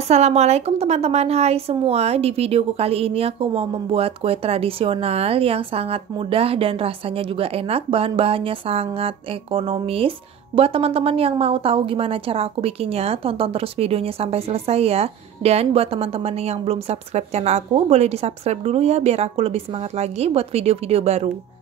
Assalamualaikum teman-teman, hai semua. Di videoku kali ini aku mau membuat kue tradisional yang sangat mudah dan rasanya juga enak. Bahan-bahannya sangat ekonomis. Buat teman-teman yang mau tahu gimana cara aku bikinnya, tonton terus videonya sampai selesai ya. Dan buat teman-teman yang belum subscribe channel aku, boleh di subscribe dulu ya biar aku lebih semangat lagi buat video-video baru.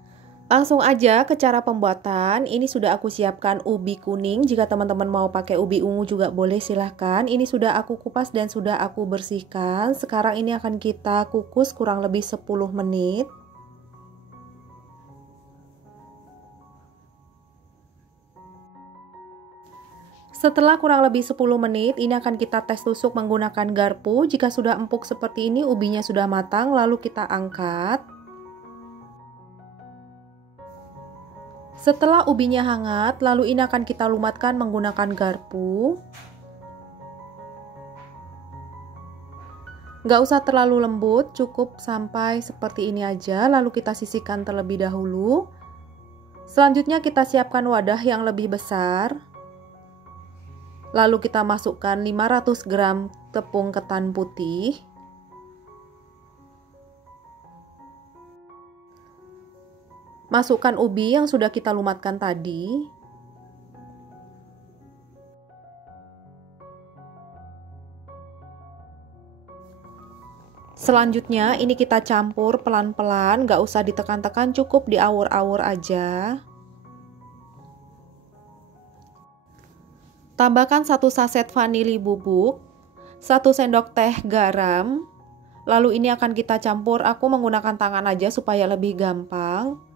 Langsung aja ke cara pembuatan. Ini sudah aku siapkan ubi kuning. Jika teman-teman mau pakai ubi ungu juga boleh, silahkan. Ini sudah aku kupas dan sudah aku bersihkan. Sekarang ini akan kita kukus kurang lebih 10 menit. Setelah kurang lebih 10 menit, ini akan kita tes tusuk menggunakan garpu. Jika sudah empuk seperti ini, ubinya sudah matang, lalu kita angkat. Setelah ubinya hangat, lalu ini akan kita lumatkan menggunakan garpu. Nggak usah terlalu lembut, cukup sampai seperti ini aja, lalu kita sisihkan terlebih dahulu. Selanjutnya kita siapkan wadah yang lebih besar. Lalu kita masukkan 500 gram tepung ketan putih. Masukkan ubi yang sudah kita lumatkan tadi. Selanjutnya ini kita campur pelan-pelan, gak usah ditekan-tekan, cukup diawur-awur aja. Tambahkan 1 saset vanili bubuk, 1 sendok teh garam. Lalu ini akan kita campur, aku menggunakan tangan aja supaya lebih gampang.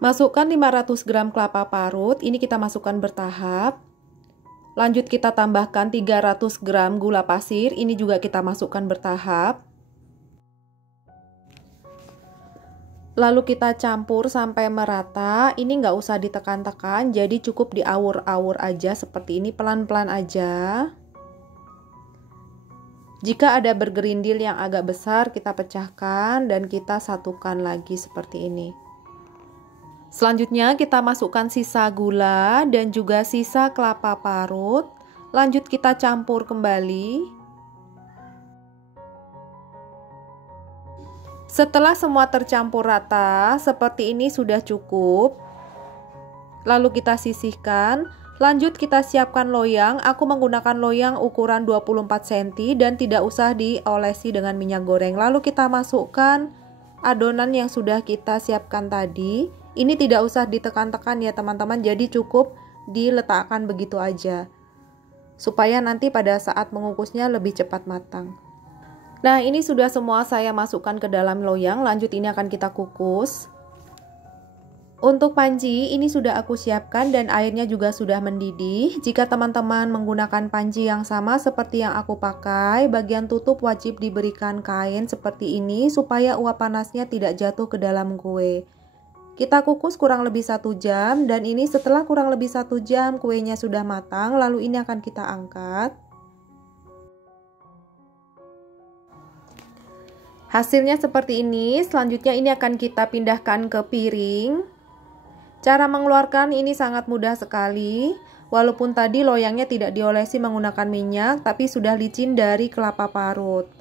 Masukkan 500 gram kelapa parut, ini kita masukkan bertahap. Lanjut kita tambahkan 300 gram gula pasir, ini juga kita masukkan bertahap. Lalu kita campur sampai merata, ini nggak usah ditekan-tekan, jadi cukup diawur-awur aja seperti ini, pelan-pelan aja. Jika ada bergerindil yang agak besar, kita pecahkan dan kita satukan lagi seperti ini. Selanjutnya kita masukkan sisa gula dan juga sisa kelapa parut. Lanjut kita campur kembali. Setelah semua tercampur rata, seperti ini sudah cukup. Lalu kita sisihkan. Lanjut kita siapkan loyang. Aku menggunakan loyang ukuran 24 cm dan tidak usah diolesi dengan minyak goreng. Lalu kita masukkan adonan yang sudah kita siapkan tadi. Ini tidak usah ditekan-tekan ya teman-teman, jadi cukup diletakkan begitu aja. Supaya nanti pada saat mengukusnya lebih cepat matang. Nah, ini sudah semua saya masukkan ke dalam loyang, lanjut ini akan kita kukus. Untuk panci, ini sudah aku siapkan dan airnya juga sudah mendidih. Jika teman-teman menggunakan panci yang sama seperti yang aku pakai, bagian tutup wajib diberikan kain seperti ini supaya uap panasnya tidak jatuh ke dalam kue. Kita kukus kurang lebih 1 jam dan ini setelah kurang lebih 1 jam kuenya sudah matang, lalu ini akan kita angkat. Hasilnya seperti ini, selanjutnya ini akan kita pindahkan ke piring. Cara mengeluarkan ini sangat mudah sekali, walaupun tadi loyangnya tidak diolesi menggunakan minyak, tapi sudah licin dari kelapa parut.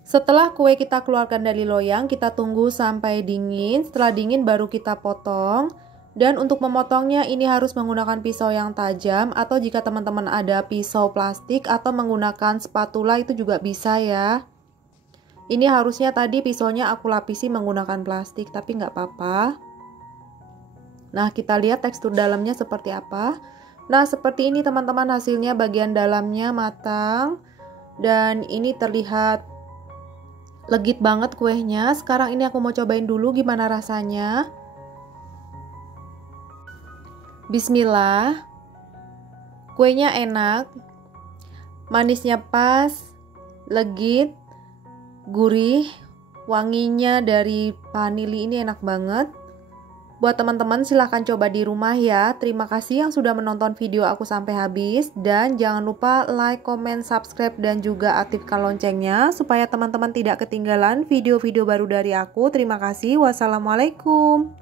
Setelah kue kita keluarkan dari loyang, kita tunggu sampai dingin. Setelah dingin baru kita potong. Dan untuk memotongnya ini harus menggunakan pisau yang tajam, atau jika teman-teman ada pisau plastik atau menggunakan spatula itu juga bisa ya. Ini harusnya tadi pisaunya aku lapisi menggunakan plastik, tapi nggak apa-apa. Nah, kita lihat tekstur dalamnya seperti apa. Nah, seperti ini teman-teman, hasilnya bagian dalamnya matang. Dan ini terlihat legit banget kuenya. Sekarang ini aku mau cobain dulu gimana rasanya. Bismillah. Kuenya enak, manisnya pas, legit, gurih, wanginya dari vanili ini enak banget. Buat teman-teman silahkan coba di rumah ya. Terima kasih yang sudah menonton video aku sampai habis. Dan jangan lupa like, comment, subscribe, dan juga aktifkan loncengnya supaya teman-teman tidak ketinggalan video-video baru dari aku. Terima kasih. Wassalamualaikum.